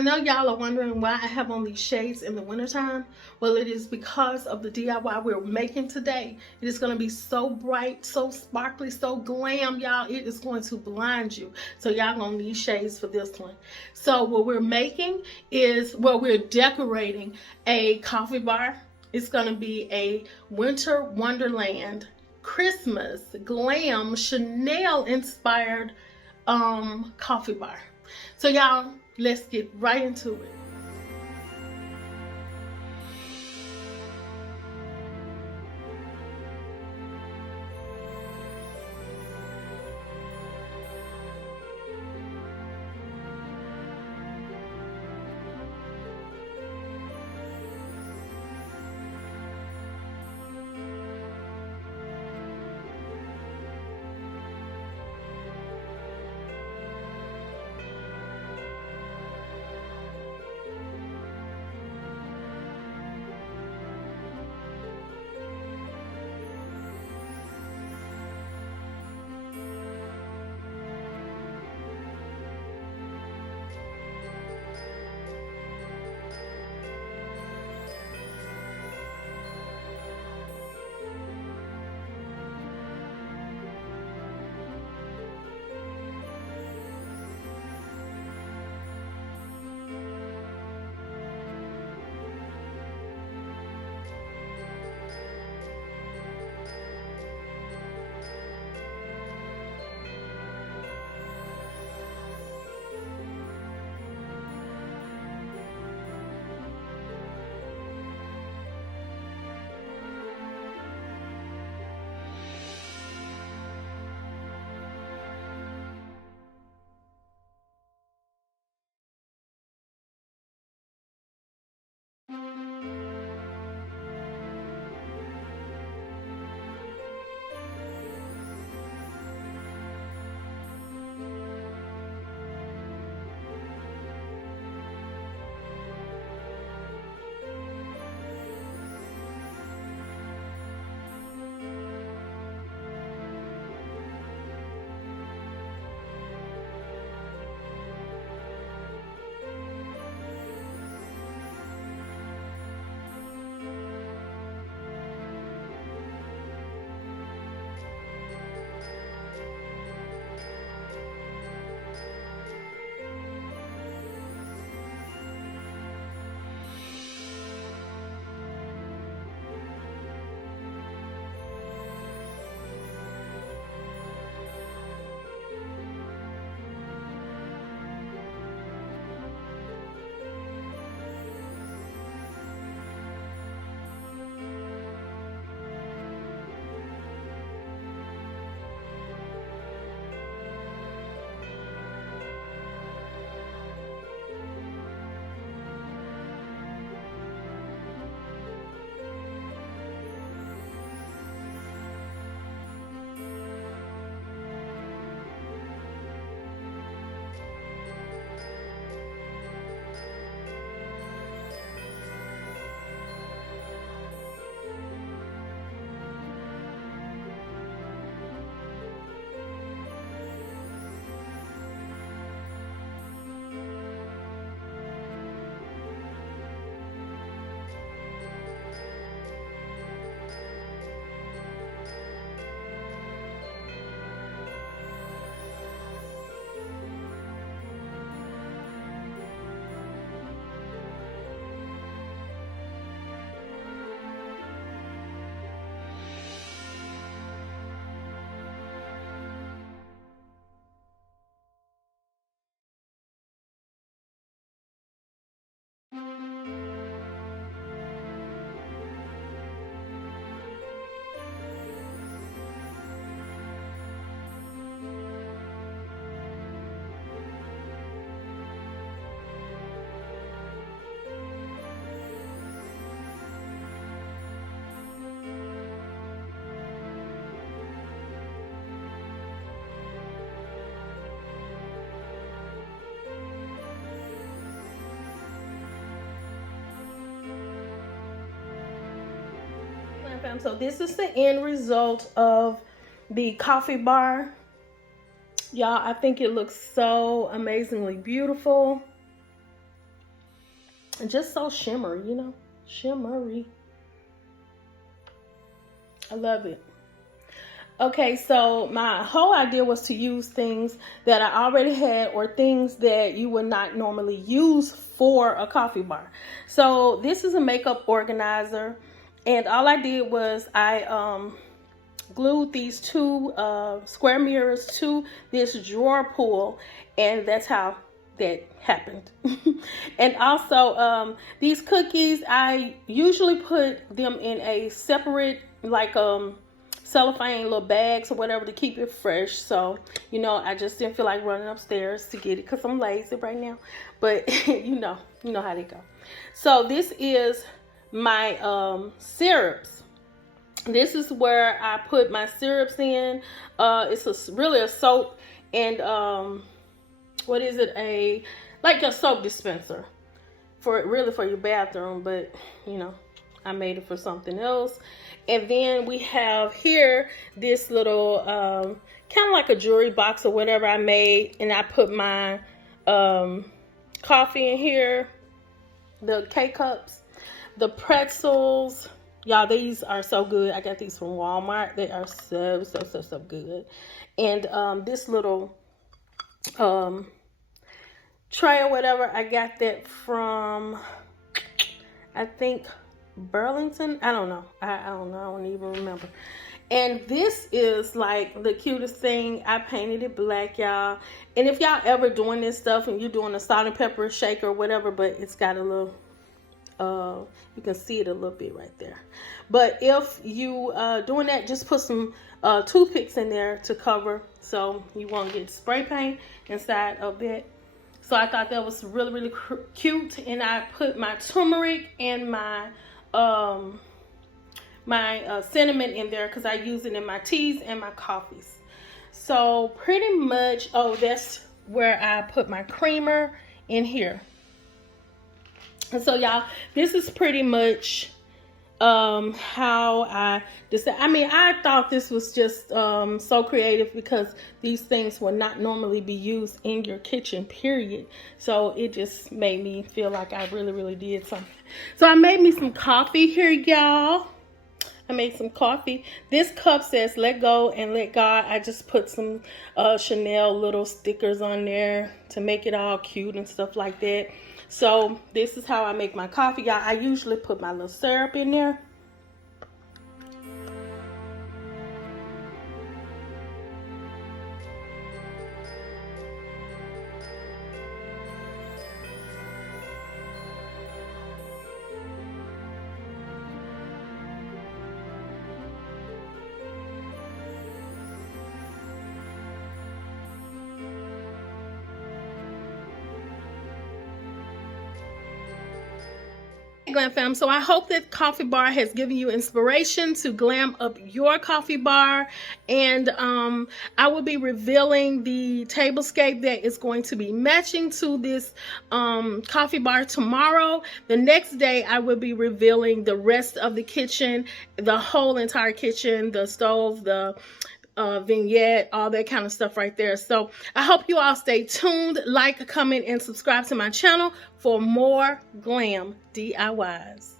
I know y'all are wondering why I have on these shades in the wintertime. Well, it is because of the DIY we're making today. It is going to be so bright, so sparkly, so glam, y'all. It is going to blind you. So y'all going to need shades for this one. So what we're making is, well, we're decorating a coffee bar. It's going to be a winter wonderland Christmas glam Chanel inspired coffee bar. So y'all, let's get right into it. So this is the end result of the coffee bar. Y'all, I think it looks so amazingly beautiful. just so shimmery, you know, shimmery. I love it. Okay, so my whole idea was to use things that I already had or things that you would not normally use for a coffee bar. So this is a makeup organizer, and all I did was I glued these two square mirrors to this drawer pull, and that's how that happened. And also these cookies, I usually put them in a separate like cellophane little bags or whatever to keep it fresh. So, you know, I just didn't feel like running upstairs to get it because I'm lazy right now. But you know how they go. So this is my syrups. This is where I put my syrups in. It's really a soap and what is it? Like a soap dispenser for your bathroom, but you know, I made it for something else. And then we have here this little kind of like a jewelry box or whatever I made, and I put my coffee in here, the K-cups, the pretzels. Y'all, these are so good. I got these from Walmart. They are so good. And this little tray or whatever, I got that from, I think, Burlington. I don't know. I don't know. I don't even remember. And this is like the cutest thing. I painted it black, y'all. And if y'all ever doing this stuff and you're doing a salt and pepper shaker or whatever, but it's got a little, you can see it a little bit right there. But if you doing that, just put some toothpicks in there to cover so you won't get spray paint inside of it. So I thought that was really cute. And I put my turmeric and my cinnamon in there because I use it in my teas and my coffees. So pretty much, oh, that's where I put my creamer in here. And so y'all, this is pretty much how I decided. I mean, I thought this was just so creative because these things will not normally be used in your kitchen, period. So it just made me feel like I really did something. So I made me some coffee here, y'all. I made some coffee. This cup says let go and let God. I just put some Chanel little stickers on there to make it all cute and stuff like that. So this is how I make my coffee, y'all. I usually put my little syrup in there. Glam fam, so I hope that coffee bar has given you inspiration to glam up your coffee bar. And I will be revealing the tablescape that is going to be matching to this coffee bar tomorrow. The next day I will be revealing the rest of the kitchen, the whole entire kitchen, the stove, the vignette, all that kind of stuff right there. So I hope you all stay tuned, like, comment, and subscribe to my channel for more glam DIYs.